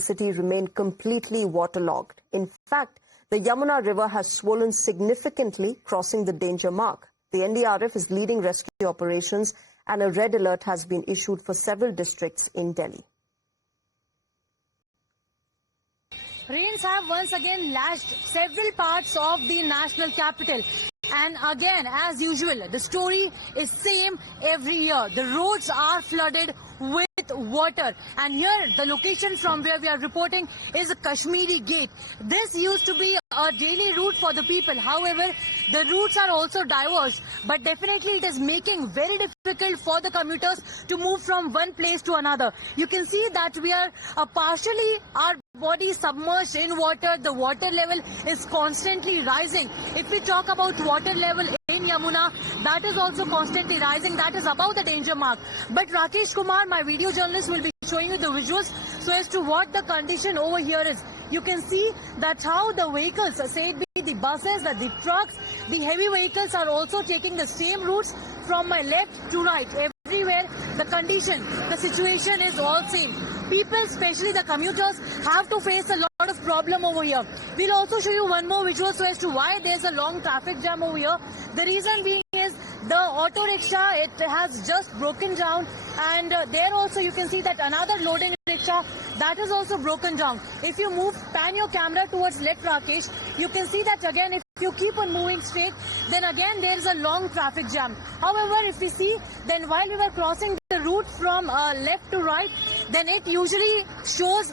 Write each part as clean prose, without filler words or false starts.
city remain completely waterlogged. In fact, the Yamuna River has swollen significantly, crossing the danger mark. The NDRF is leading rescue operations and a red alert has been issued for several districts in Delhi. Rains have once again lashed several parts of the national capital. And again, as usual, the story is same every year. The roads are flooded with water. And here, the location from where we are reporting is the Kashmiri Gate. This used to be a daily route for the people. However, the routes are also diverse. But definitely it is making very difficult for the commuters to move from one place to another. You can see that we are partially, our body submerged in water. The water level is constantly rising. If we talk about water level in Yamuna, that is also constantly rising. That is above the danger mark. But Rakesh Kumar, my video journalist, will be showing you the visuals so as to what the condition over here is. You can see that how the vehicles, say it be the buses, the trucks, the heavy vehicles are also taking the same routes from my left to right. Everywhere the condition, the situation is all same. People, especially the commuters, have to face a lot of problem over here. We'll also show you one more visual so as to why there's a long traffic jam over here. The reason being is the auto rickshaw, it has just broken down, and there also you can see that another loading rickshaw that is also broken down. If you pan your camera towards left, Rakesh, you can see that again if you keep on moving straight, then again there is a long traffic jam. However, if we see, then while we were crossing the route from left to right, then it usually shows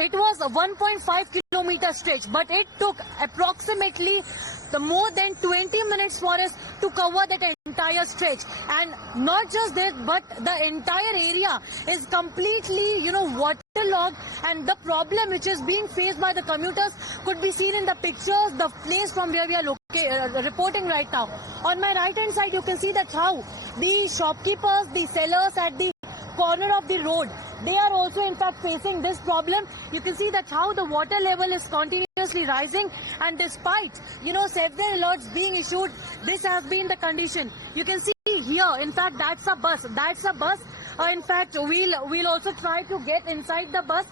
it was a 1.5 kilometer stretch, but it took approximately more than 20 minutes for us to cover that entire stretch. And not just that, but the entire area is completely, waterlogged, and the problem which is being faced by the commuters could be seen in the pictures, the place from where we are reporting right now. On my right hand side, you can see that how the shopkeepers, the sellers at the corner of the road, they are also in fact facing this problem. You can see that how the water level is continuously rising, and despite several alerts being issued, this has been the condition. You can see here, in fact, that's a bus. In fact, we'll also try to get inside the bus.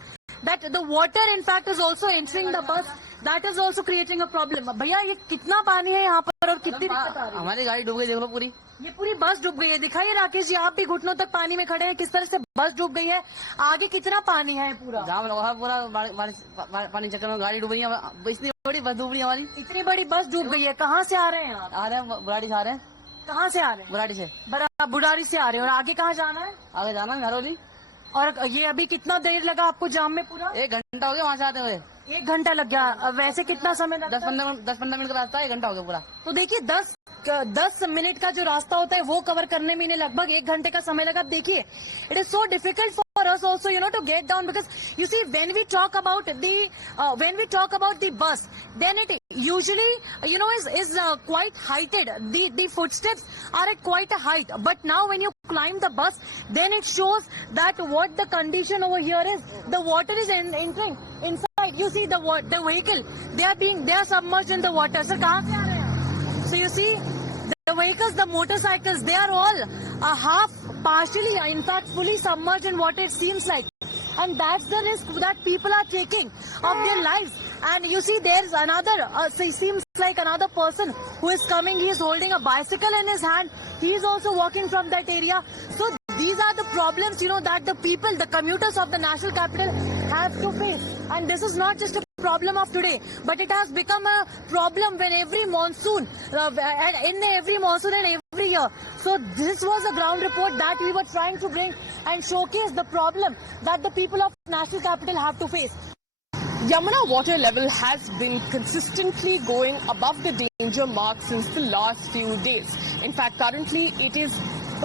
That the water in fact is also entering the bus. That is also creating a problem. भैया ये कितना पानी है यहाँ पर और कितनी दिक्कत आ रही है? हमारी गाड़ी डूब गई, देख लो पूरी। ये पूरी बस डूब गई है। दिखाइए राकेश जी, आप भी घुटनों तक पानी में खड़े हैं, किस तरह से बस डूब गई है। आगे कितना पानी है? पूरा गाँव लगा पूरा पानी चक्कर में गाड़ी डूब गई है। इतनी बड़ी बस डूब रही है हमारी। इतनी बड़ी बस डूब गई है। कहाँ से आ रहे हैं आप? आ रहे हैं बुराड़ी से आ रहे हैं। कहाँ से आ रहे हैं? बुराड़ी से। बुराड़ी से आ रहे हैं। और आगे कहाँ जाना है? आगे जाना है घरौली। और ये अभी कितना देर लगा आपको जाम में? पूरा 1 घंटा हो गया वहाँ से आते हुए। 1 घंटा लग गया। वैसे कितना समय लगा? 10-15 मिनट का रास्ता है, 1 घंटा हो गया पूरा। तो देखिए 10 मिनट का जो रास्ता होता है वो कवर करने में इन्हें लगभग 1 घंटे का समय लगा। देखिए, it is so difficult for us also to get down, because you see when we talk about the bus, then it usually is quite heighted. The footsteps are at quite a height, but now when you climb the bus, then it shows that what the condition over here is. The water is entering inside. You see the vehicle, they are submerged in the water. So kahan se aa rahe hain? So you see the vehicles, the motorcycles, they are all half, partially, in fact fully submerged in water, it seems like. And that's the risk that people are taking of their lives. And you see there's another, it seems like another person who is coming. He is holding a bicycle in his hand. He is also walking from that area. So these are the problems, that the people, the commuters of the national capital have to face. And this is not just a problem of today, but it has become a problem when every monsoon, in every monsoon and every year. So this was a ground report that we were trying to bring and showcase the problem that the people of national capital have to face. Yamuna water level has been consistently going above the danger mark since the last few days. In fact, currently it is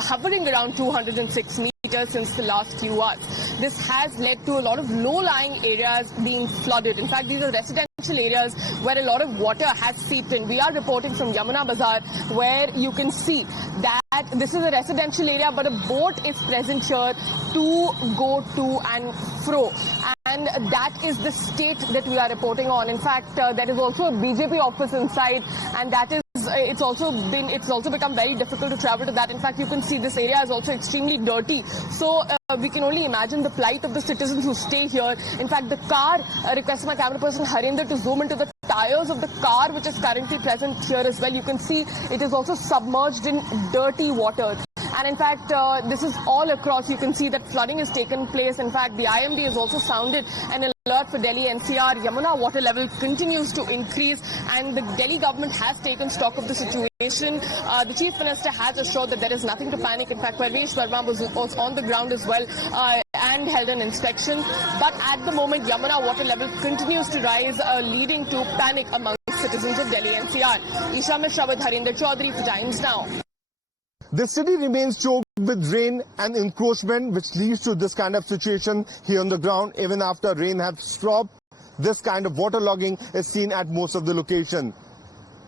hovering around 206 meters since the last few hours. This has led to a lot of low-lying areas being flooded. In fact, these are residential areas where a lot of water has seeped in. We are reporting from Yamuna Bazaar, where you can see that this is a residential area, but a boat is present here to go to and fro. And that is the state that we are reporting on. In fact, there is also a BJP office inside, and that is it's also become very difficult to travel to that. In fact, you can see this area is also extremely dirty. So we can only imagine the plight of the citizens who stay here. In fact, the car, request my camera person Harinder to zoom into the tires of the car which is currently present here as well. You can see it is also submerged in dirty water. And in fact, this is all across. You can see that flooding has taken place. In fact, the IMD has also sounded an alert for Delhi NCR. Yamuna water level continues to increase, and the Delhi government has taken stock of the situation. The Chief Minister has assured that there is nothing to panic. In fact, Parvesh Verma was on the ground as well and held an inspection. But at the moment, Yamuna water level continues to rise, leading to panic among citizens of Delhi NCR. Isha Mishra with Harinder Chaudhary for Times Now. The city remains choked with rain and encroachment, which leads to this kind of situation here on the ground. Even after rain has stopped, this kind of waterlogging is seen at most of the location.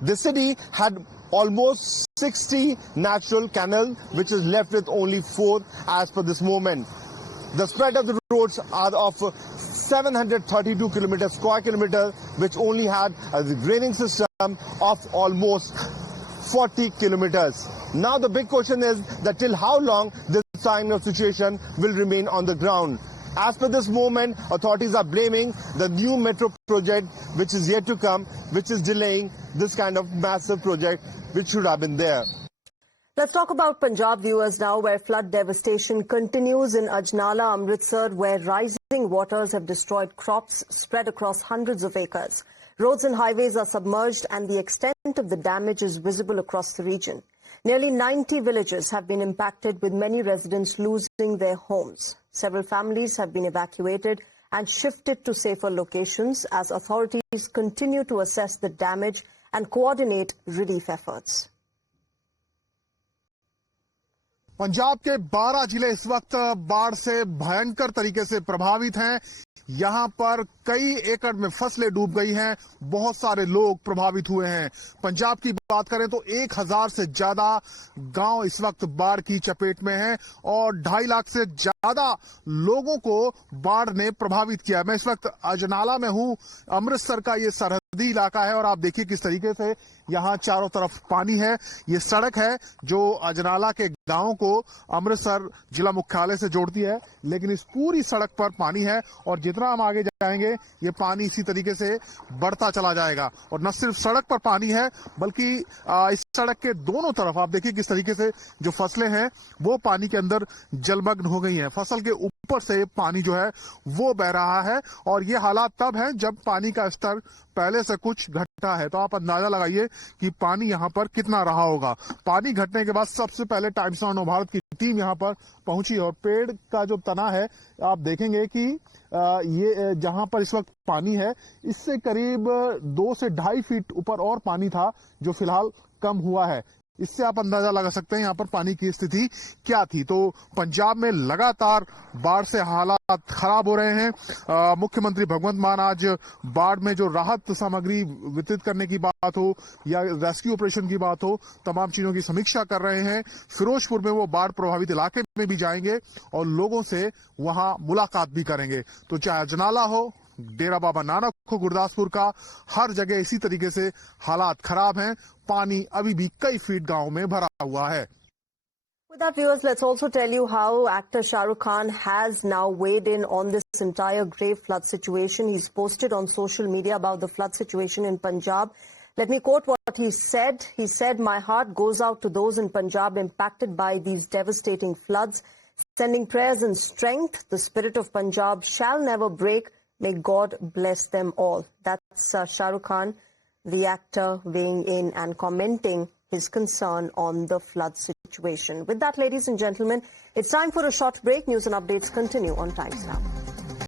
The city had almost 60 natural canals, which is left with only 4 as per this moment. The spread of the roads are of 732 square kilometers, which only had a draining system of almost 40 kilometers. Now the big question is that till how long this kind of situation will remain on the ground. As per this moment, authorities are blaming the new metro project which is yet to come, which is delaying this kind of massive project which should have been there. Let's talk about Punjab, viewers, now, where flood devastation continues in Ajnala, Amritsar, where rising waters have destroyed crops spread across hundreds of acres. Roads and highways are submerged, and the extent of the damage is visible across the region. Nearly 90 villages have been impacted, with many residents losing their homes. Several families have been evacuated and shifted to safer locations as authorities continue to assess the damage and coordinate relief efforts. Punjab के 12 जिले इस वक्त बाढ़ से भयंकर तरीके से प्रभावित हैं। यहां पर कई एकड़ में फसलें डूब गई हैं, बहुत सारे लोग प्रभावित हुए हैं। पंजाब की बात करें तो 1000 से ज्यादा गांव इस वक्त बाढ़ की चपेट में हैं और 2.5 लाख से ज्यादा लोगों को बाढ़ ने प्रभावित किया। मैं इस वक्त अजनाला में हूं। अमृतसर का ये सरहदी इलाका है और आप देखिए किस तरीके से यहां चारों तरफ पानी है। ये सड़क है जो अजनाला के गांवों को अमृतसर जिला मुख्यालय से जोड़ती है, लेकिन इस पूरी सड़क पर पानी है और जितना हम आगे जाएंगे ये पानी इसी तरीके से बढ़ता चला जाएगा। और न सिर्फ सड़क पर पानी है बल्कि इस सड़क के दोनों तरफ आप देखिए किस तरीके से जो फसलें हैं वो पानी के अंदर जलमग्न हो गई हैं। फसल के ऊपर से पानी जो है वो बह रहा है और ये हालात तब हैं जब पानी का स्तर पहले से कुछ घटा है। तो आप अंदाजा लगाइए कि पानी यहाँ पर कितना रहा होगा। पानी घटने के बाद सबसे पहले टाइम्स नाउ भारत की टीम यहाँ पर पहुंची और पेड़ का जो तना है आप देखेंगे कि ये जहां पर इस वक्त पानी है इससे करीब 2 से 2.5 फीट ऊपर और पानी था जो फिलहाल कम हुआ है। इससे आप अंदाजा लगा सकते हैं यहाँ पर पानी की स्थिति क्या थी। तो पंजाब में लगातार बाढ़ से हालात खराब हो रहे हैं। मुख्यमंत्री भगवंत मान आज बाढ़ में जो राहत सामग्री वितरित करने की बात हो या रेस्क्यू ऑपरेशन की बात हो, तमाम चीजों की समीक्षा कर रहे हैं। फिरोजपुर में वो बाढ़ प्रभावित इलाके में भी जाएंगे और लोगों से वहां मुलाकात भी करेंगे। तो चाहे अजनाला हो, डेरा बाबा नानक हो, गुरदासपुर का, हर जगह इसी तरीके से हालात खराब हैं। पानी अभी भी कई फीट गांव में भरा हुआ है। With that, viewers, let's also tell you how actor Shah Rukh Khan has now weighed in on this entire grave flood situation. He's posted on social media about the flood situation in Punjab. Let me quote what he said. He said, "My heart goes out to those in Punjab impacted by these devastating floods. Sending prayers and strength. The spirit of Punjab shall never break. May God bless them all." That's Shah Rukh Khan, the actor, weighing in and commenting his concern on the flood situation. With that, ladies and gentlemen, it's time for a short break. News and updates continue on Times Now.